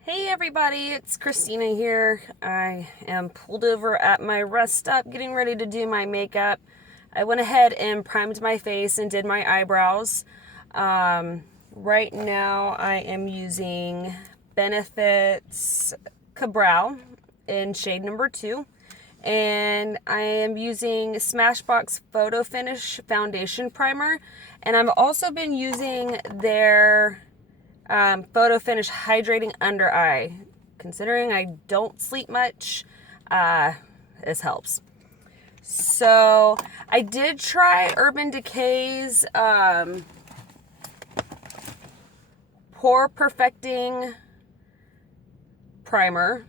Hey everybody, it's Christina here. I am pulled over at my rest stop getting ready to do my makeup. I went ahead and primed my face and did my eyebrows. Right now I am using Benefit's Cabral in shade number 2. And I am using Smashbox Photo Finish Foundation Primer. And I've also been using their Photo Finish Hydrating Under Eye. Considering I don't sleep much, this helps. So I did try Urban Decay's Pore Perfecting Primer.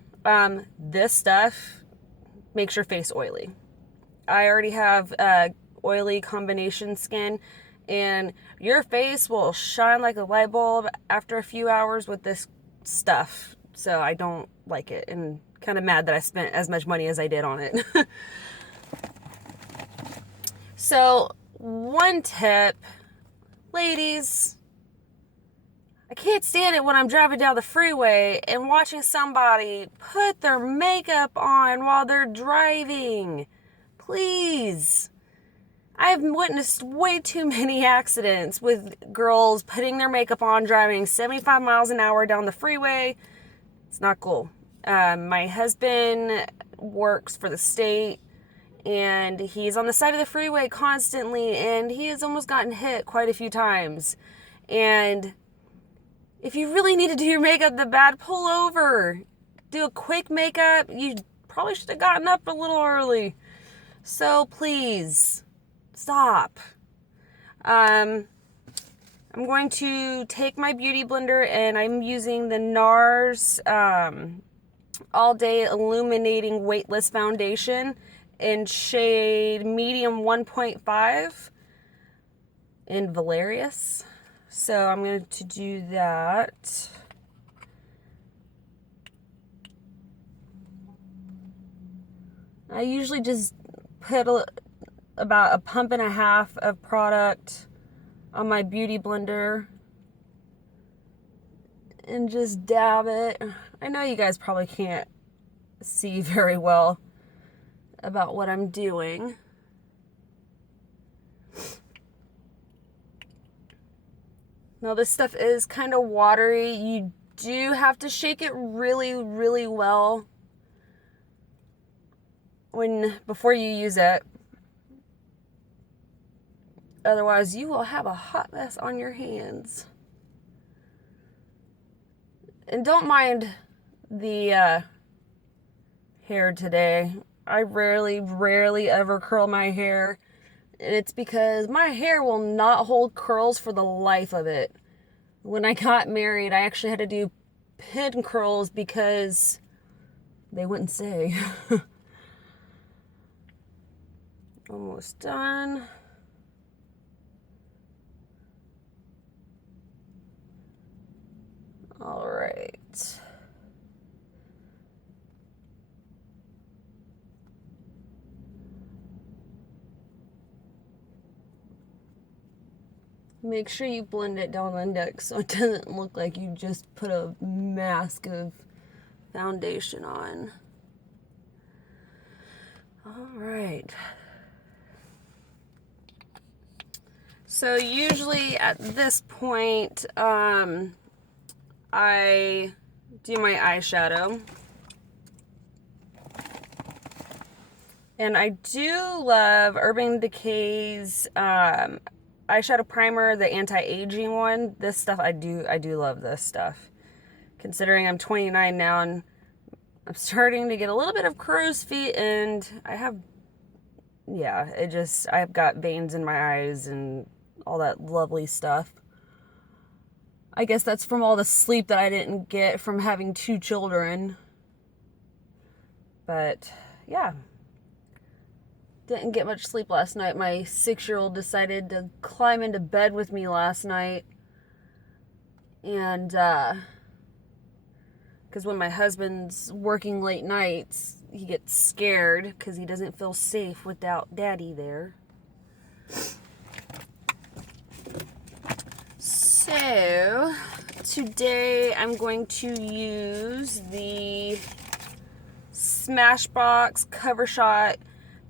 This stuff makes your face oily. I already have oily combination skin, and your face will shine like a light bulb after a few hours with this stuff. So I don't like it, and kind of mad that I spent as much money as I did on it. So one tip, ladies, I can't stand it when I'm driving down the freeway and watching somebody put their makeup on while they're driving. Please. I've witnessed way too many accidents with girls putting their makeup on, driving 75 miles an hour down the freeway. It's not cool. My husband works for the state, and he's on the side of the freeway constantly, and he has almost gotten hit quite a few times. And if you really need to do your makeup that bad, pull over. Do a quick makeup. You probably should have gotten up a little early. So please, stop. I'm going to take my beauty blender, and I'm using the NARS All Day Illuminating Weightless Foundation in shade medium 1.5 in Valerius. So I'm going to do that. I usually just put about a pump and a half of product on my beauty blender and just dab it. I know you guys probably can't see very well about what I'm doing. Now this stuff is kind of watery. You do have to shake it really, really well before you use it. Otherwise, you will have a hot mess on your hands. And don't mind the hair today. I rarely ever curl my hair. It's because my hair will not hold curls for the life of it. When I got married, I actually had to do pin curls because they wouldn't stay. Almost done. All right. Make sure you blend it down the neck so it doesn't look like you just put a mask of foundation on. All right. So usually at this point, I do my eyeshadow. And I do love Urban Decay's eyeshadow primer, the anti-aging one. This stuff, I do love this stuff. Considering I'm 29 now and I'm starting to get a little bit of crow's feet, and I've got veins in my eyes and all that lovely stuff. I guess that's from all the sleep that I didn't get from having 2 children. But yeah. Didn't get much sleep last night. My 6-year-old decided to climb into bed with me last night. And, because when my husband's working late nights, he gets scared because he doesn't feel safe without daddy there. So, today I'm going to use the Smashbox Cover Shot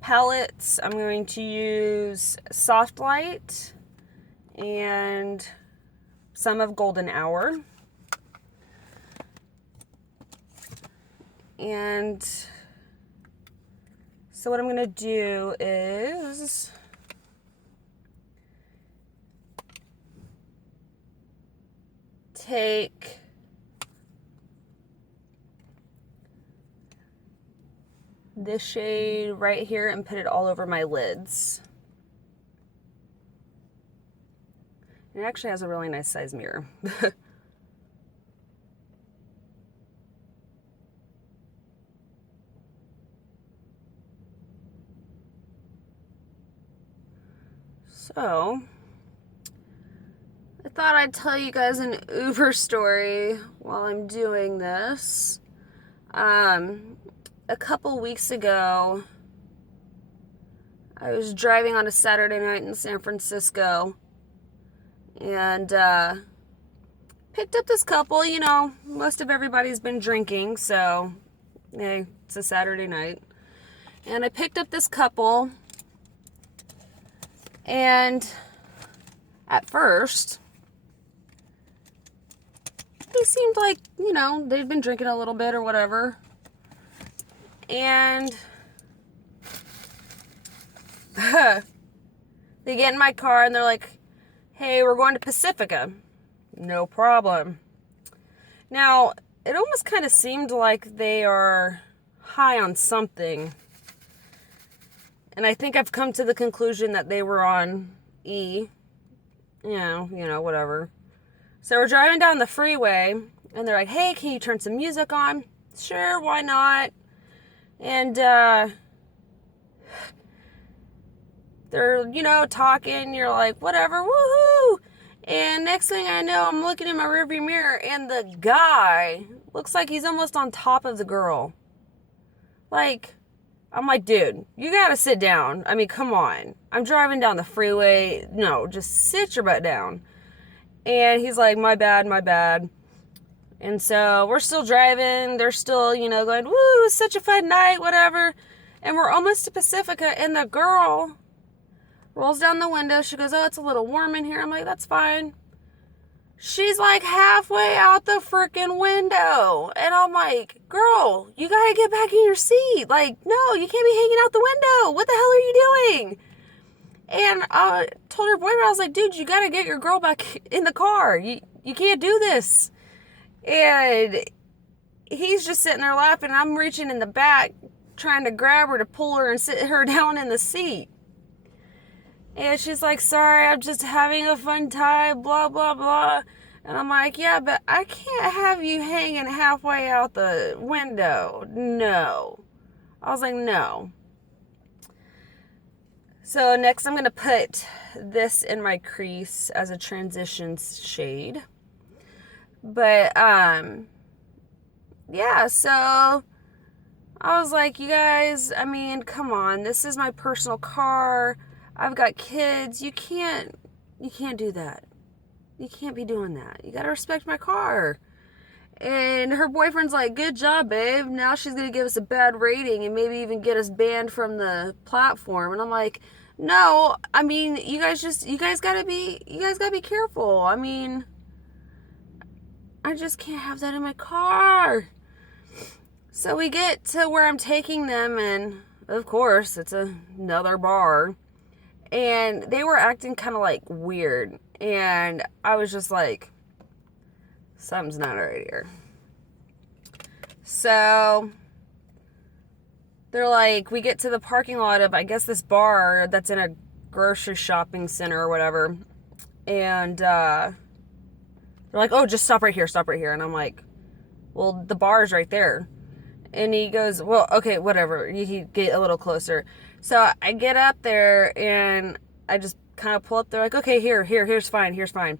palettes. I'm going to use Soft Light and some of Golden Hour. And so what I'm going to do is take this shade right here and put it all over my lids. It actually has a really nice size mirror. So, I thought I'd tell you guys an Uber story while I'm doing this. A couple weeks ago, I was driving on a Saturday night in San Francisco and picked up this couple. You know, most of everybody's been drinking, so hey, it's a Saturday night. And I picked up this couple, and at first, they seemed like, you know, they'd been drinking a little bit or whatever. And they get in my car and they're like, hey, we're going to Pacifica. No problem. Now, it almost kind of seemed like they are high on something. And I think I've come to the conclusion that they were on E. You know, whatever. So we're driving down the freeway, and they're like, hey, can you turn some music on? Sure, why not? And they're, you know, talking. You're like, whatever, woohoo! And next thing I know, I'm looking in my rearview mirror, and the guy looks like he's almost on top of the girl. Like, I'm like, dude, you gotta sit down. I mean, come on. I'm driving down the freeway. No, just sit your butt down. And he's like, my bad, my bad. And so we're still driving. They're still, you know, going, woo, it's such a fun night, whatever. And we're almost to Pacifica, and the girl rolls down the window. She goes, oh, it's a little warm in here. I'm like, that's fine. She's like halfway out the freaking window. And I'm like, girl, you gotta get back in your seat. Like, no, you can't be hanging out the window. What the hell are you doing? And I told her boyfriend, I was like, dude, you gotta get your girl back in the car. You can't do this. And he's just sitting there laughing. I'm reaching in the back, trying to grab her to pull her and sit her down in the seat. And she's like, sorry, I'm just having a fun time, blah, blah, blah. And I'm like, yeah, but I can't have you hanging halfway out the window. No. I was like, no. So next I'm going to put this in my crease as a transition shade. But, yeah, so I was like, you guys, I mean, come on. This is my personal car. I've got kids. You can't do that. You can't be doing that. You gotta respect my car. And her boyfriend's like, good job, babe. Now she's gonna give us a bad rating and maybe even get us banned from the platform. And I'm like, no, I mean, you guys gotta be careful. I mean, I just can't have that in my car. So we get to where I'm taking them, and of course, it's another bar. And they were acting kind of like weird. And I was just like, something's not right here. So they're like, we get to the parking lot of, I guess, this bar that's in a grocery shopping center or whatever. And they're like, oh, just stop right here, stop right here. And I'm like, well, the bar's right there. And he goes, well, okay, whatever. You get a little closer. So I get up there and I just kind of pull up. They're like, okay, here's fine.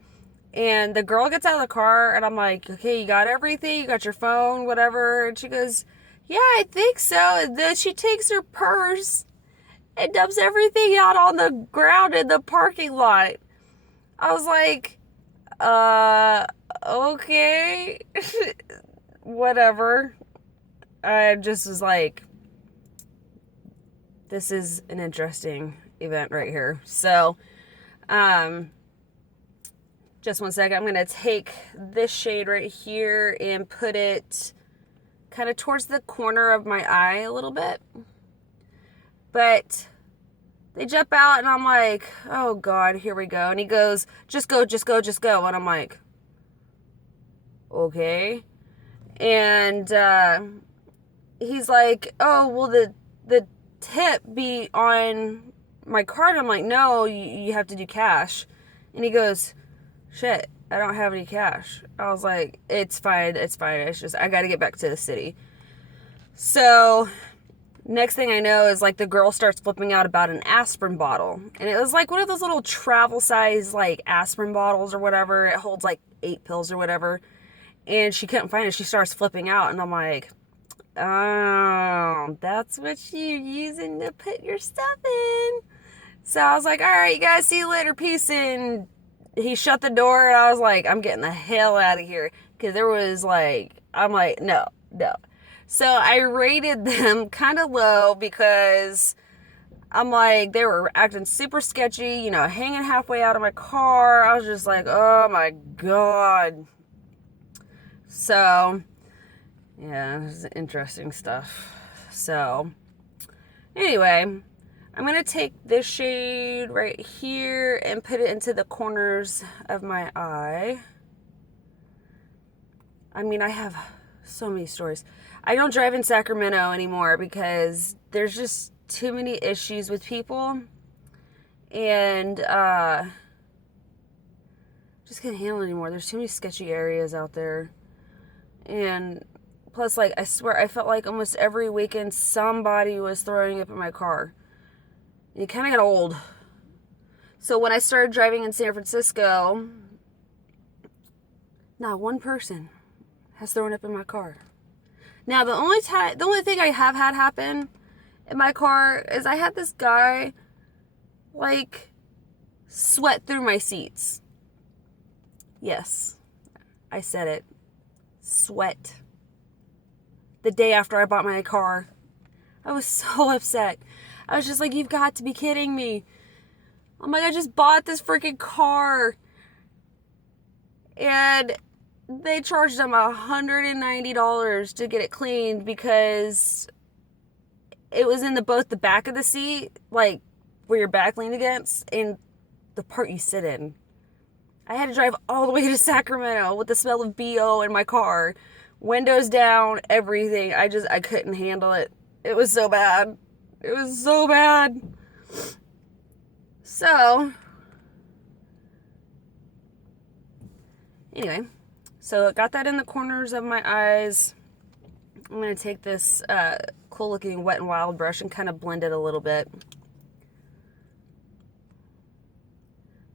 And the girl gets out of the car and I'm like, okay, you got everything? You got your phone, whatever? And she goes, yeah, I think so. And then she takes her purse and dumps everything out on the ground in the parking lot. I was like, Okay. Whatever. I just was like, this is an interesting event right here. So, just one second. I'm going to take this shade right here and put it kind of towards the corner of my eye a little bit. But they jump out and I'm like, oh God, here we go. And he goes, just go, just go, just go. And I'm like, okay. And he's like, oh, will the tip be on my card? I'm like, no, you have to do cash. And he goes, shit, I don't have any cash. I was like, it's fine. It's just, I got to get back to the city. So next thing I know is like the girl starts flipping out about an aspirin bottle. And it was like one of those little travel size like aspirin bottles or whatever. It holds like 8 pills or whatever. And she couldn't find it. She starts flipping out. And I'm like, oh, that's what you're using to put your stuff in. So I was like, all right, you guys, see you later. Peace. And he shut the door. And I was like, I'm getting the hell out of here. Because there was like, I'm like, no. So I rated them kind of low because I'm like, they were acting super sketchy, hanging halfway out of my car. I was just like, oh my God. So, yeah, this is interesting stuff. So, anyway, I'm going to take this shade right here and put it into the corners of my eye. I mean, I have so many stories. I don't drive in Sacramento anymore because there's just too many issues with people. And, just can't handle it anymore. There's too many sketchy areas out there. And plus, like, I swear, I felt like almost every weekend somebody was throwing up in my car. And it kind of got old. So when I started driving in San Francisco, not one person has thrown up in my car. Now, the only thing I have had happen in my car is I had this guy, like, sweat through my seats. Yes, I said it. Sweat. The day after I bought my car. I was so upset. I was just like, you've got to be kidding me. I'm like, I just bought this freaking car. And they charged them $190 to get it cleaned because it was in both the back of the seat, like where your back leaned against, and the part you sit in. I had to drive all the way to Sacramento with the smell of BO in my car. Windows down, everything. I couldn't handle it. It was so bad. It was so bad. So, anyway. So, I got that in the corners of my eyes. I'm going to take this cool looking Wet n Wild brush and kind of blend it a little bit.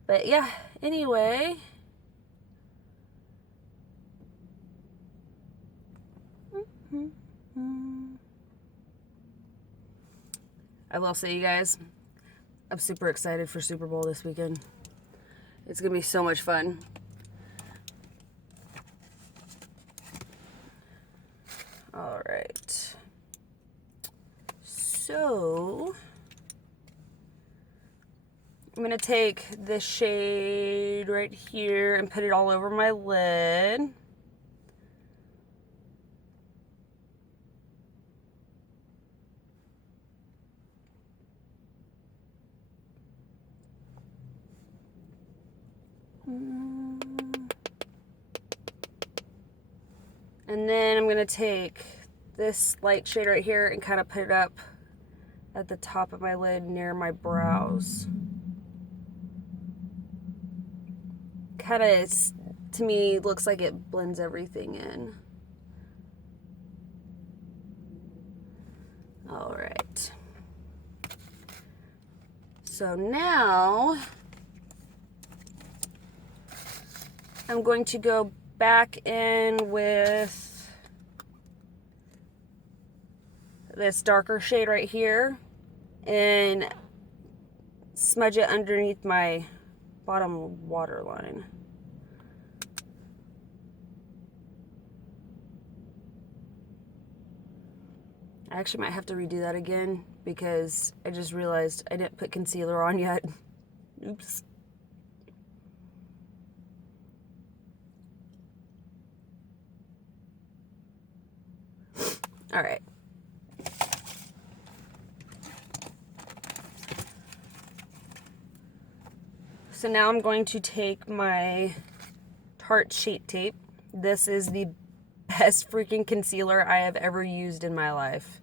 But yeah, anyway. I will say, you guys, I'm super excited for Super Bowl this weekend. It's going to be so much fun. All right. So, I'm going to take this shade right here and put it all over my lid. And then I'm going to take this light shade right here and kind of put it up at the top of my lid near my brows. Kind of, to me, looks like it blends everything in. All right. So now I'm going to go back in with this darker shade right here and smudge it underneath my bottom waterline. I actually might have to redo that again because I just realized I didn't put concealer on yet. Oops. All right. So now I'm going to take my Tarte Shape Tape. This is the best freaking concealer I have ever used in my life.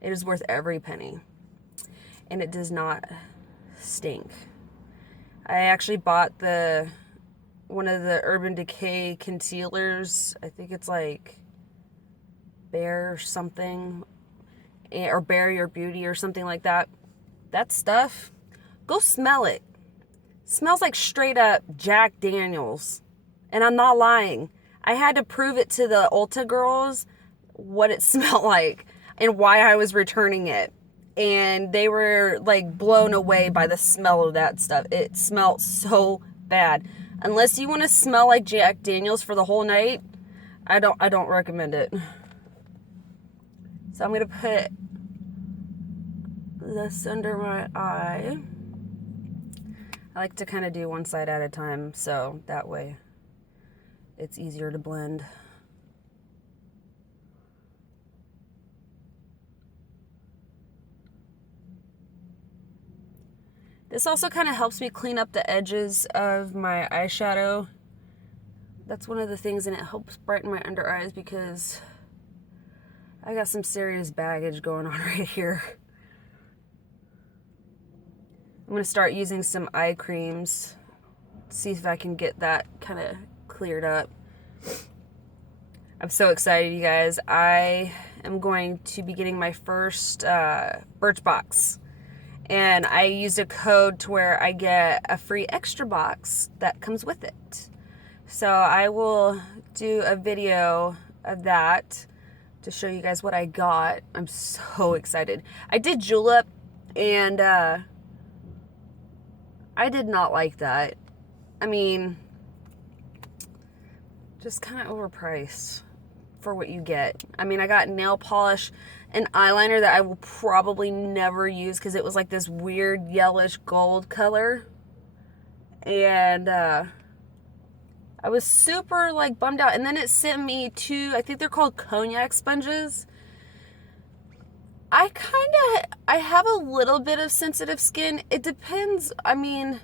It is worth every penny. And it does not stink. I actually bought one of the Urban Decay concealers. I think it's like Bare something, or Barrier Beauty or something like that. That stuff, go smell it. Smells like straight up Jack Daniels. And I'm not lying. I had to prove it to the Ulta girls what it smelled like and why I was returning it. And they were like blown away by the smell of that stuff. It smelled so bad. Unless you want to smell like Jack Daniels for the whole night, I don't recommend it. So I'm going to put this under my eye. I like to kind of do one side at a time, so that way it's easier to blend. This also kind of helps me clean up the edges of my eyeshadow. That's one of the things, and it helps brighten my under eyes because I got some serious baggage going on right here. I'm going to start using some eye creams, see if I can get that kind of cleared up. I'm so excited, you guys. I am going to be getting my first Birchbox. And I used a code to where I get a free extra box that comes with it. So I will do a video of that to show you guys what I got. I'm so excited. I did Julep, and I did not like that. I mean, just kind of overpriced for what you get. I mean, I got nail polish and eyeliner that I will probably never use because it was like this weird yellowish gold color. And I was super like bummed out. And then it sent me to, I think they're called cognac sponges. I have a little bit of sensitive skin. It depends. I mean,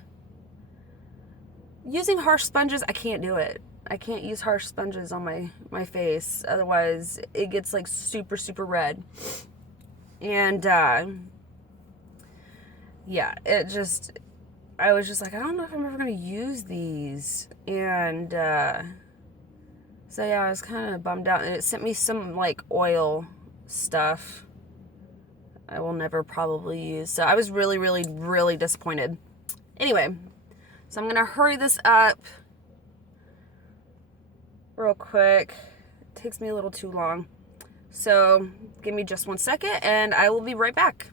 using harsh sponges, I can't do it. I can't use harsh sponges on my face. Otherwise, it gets like super, super red. And yeah, I was just like, I don't know if I'm ever going to use these. And so yeah, I was kind of bummed out. And it sent me some like oil stuff I will never probably use. So I was really, really, really disappointed. Anyway, so I'm going to hurry this up real quick. It takes me a little too long. So give me just 1 second and I will be right back.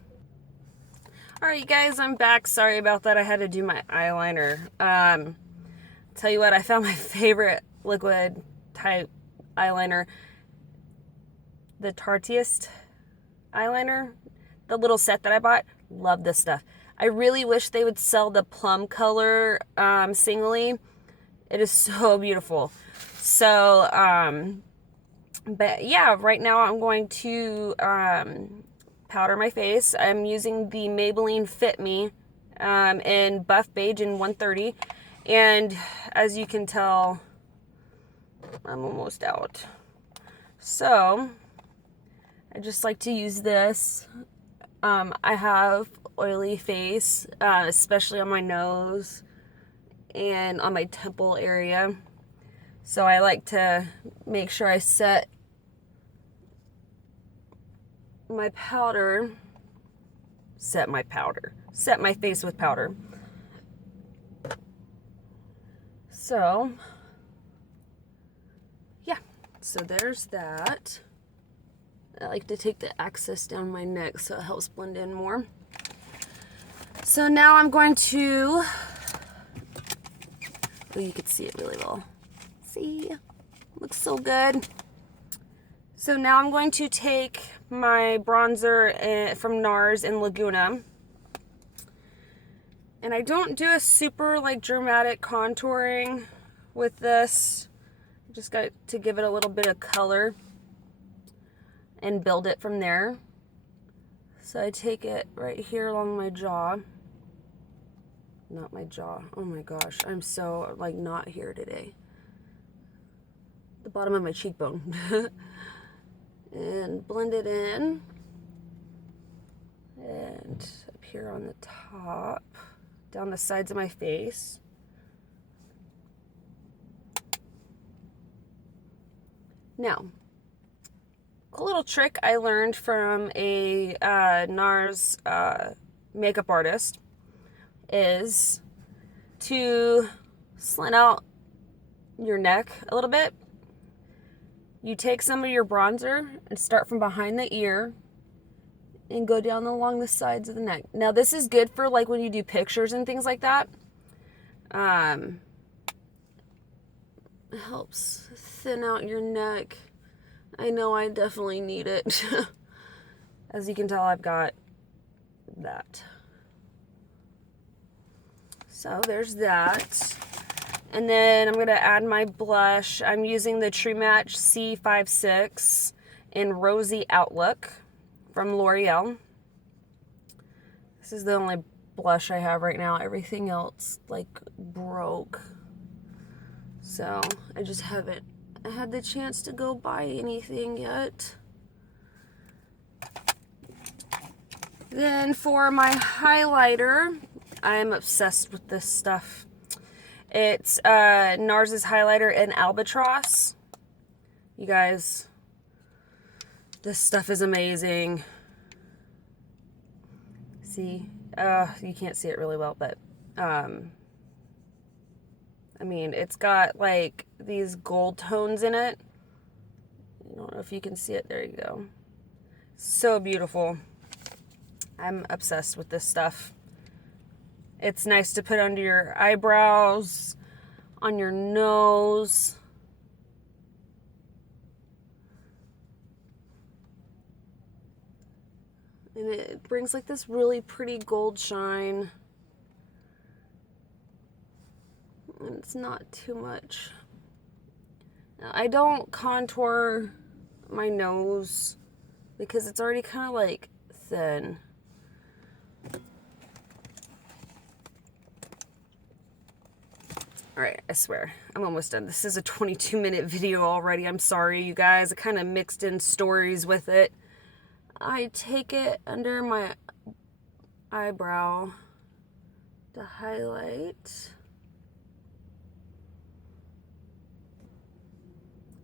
All right, you guys, I'm back. Sorry about that. I had to do my eyeliner. Tell you what, I found my favorite liquid type eyeliner. The Tarteist eyeliner. The little set that I bought. Love this stuff. I really wish they would sell the plum color singly. It is so beautiful. So, but yeah, right now I'm going to powder my face. I'm using the Maybelline Fit Me in Buff Beige in 130. And as you can tell, I'm almost out. So, I just like to use this. I have oily face, especially on my nose and on my temple area. So I like to make sure I set my face with powder. So, yeah, so there's that. I like to take the excess down my neck so it helps blend in more. So now I'm going to, oh, you can see it really well. See, looks so good. So now I'm going to take my bronzer from NARS in Laguna. And I don't do a super like dramatic contouring with this. I just got to give it a little bit of color and build it from there. So I take it right here along my jaw. Not my jaw. Oh my gosh, I'm so like not here today. The bottom of my cheekbone. And blend it in. And up here on the top, down the sides of my face. Now, a little trick I learned from a NARS makeup artist is to slant out your neck a little bit. You take some of your bronzer and start from behind the ear and go down along the sides of the neck. Now this is good for like when you do pictures and things like that. It helps thin out your neck. I know I definitely need it. As you can tell, I've got that. So there's that. And then I'm going to add my blush. I'm using the True Match C56 in Rosy Outlook from L'Oreal. This is the only blush I have right now. Everything else like broke. So I just haven't had the chance to go buy anything yet. Then for my highlighter, I'm obsessed with this stuff. It's NARS's highlighter in Albatross. You guys, this stuff is amazing. See, you can't see it really well, but I mean, it's got like these gold tones in it. I don't know if you can see it. There you go. So beautiful. I'm obsessed with this stuff. It's nice to put under your eyebrows, on your nose. And it brings like this really pretty gold shine. And it's not too much. Now, I don't contour my nose because it's already kind of like thin. All right, I swear, I'm almost done. This is a 22-minute video already. I'm sorry, you guys. I kind of mixed in stories with it. I take it under my eyebrow to highlight.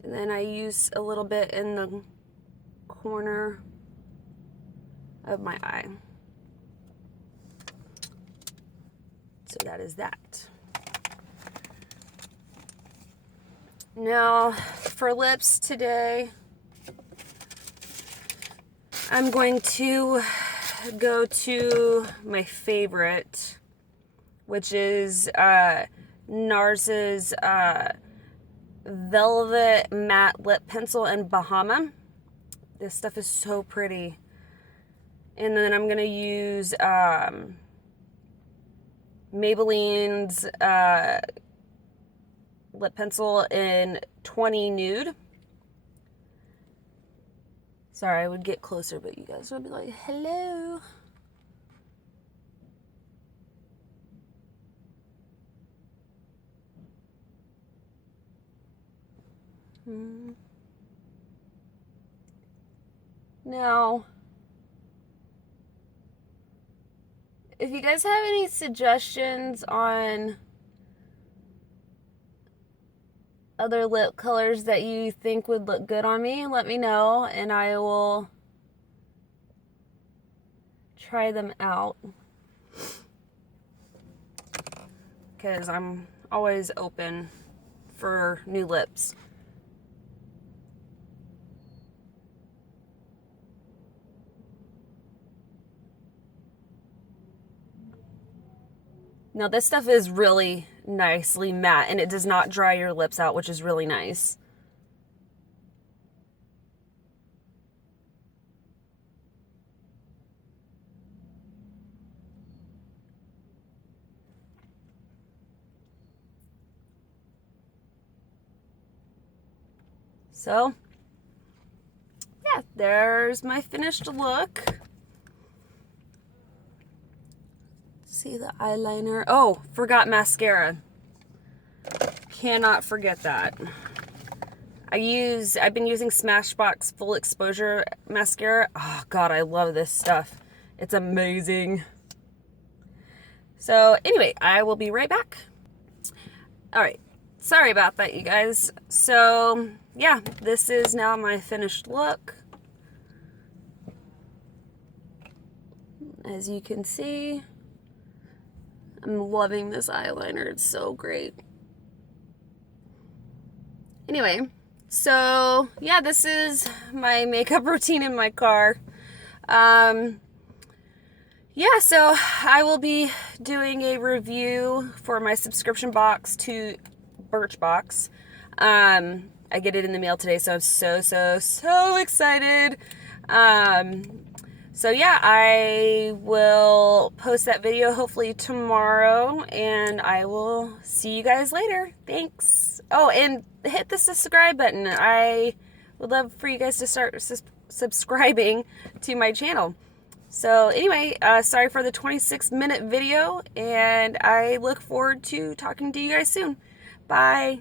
And then I use a little bit in the corner of my eye. So that is that. Now, for lips today, I'm going to go to my favorite, which is NARS's Velvet Matte Lip Pencil in Bahama. This stuff is so pretty. And then I'm going to use Maybelline's lip pencil in 20 Nude. Sorry, I would get closer, but you guys would be like, hello. Now, if you guys have any suggestions on other lip colors that you think would look good on me, let me know and I will try them out, because I'm always open for new lips. Now this stuff is really nicely matte and it does not dry your lips out, which is really nice. So, yeah, there's my finished look. See the eyeliner. Oh, forgot mascara. Cannot forget that. I've been using Smashbox Full Exposure Mascara. Oh God, I love this stuff. It's amazing. So anyway, I will be right back. All right, sorry about that, you guys. So yeah, this is now my finished look. As you can see, I'm loving this eyeliner. It's so great. Anyway, so yeah, this is my makeup routine in my car. Yeah, so I will be doing a review for my subscription box to Birchbox. I get it in the mail today, so I'm so excited. So yeah, I will post that video hopefully tomorrow, and I will see you guys later. Thanks. Oh, and hit the subscribe button. I would love for you guys to start subscribing to my channel. So anyway, sorry for the 26-minute video, and I look forward to talking to you guys soon. Bye.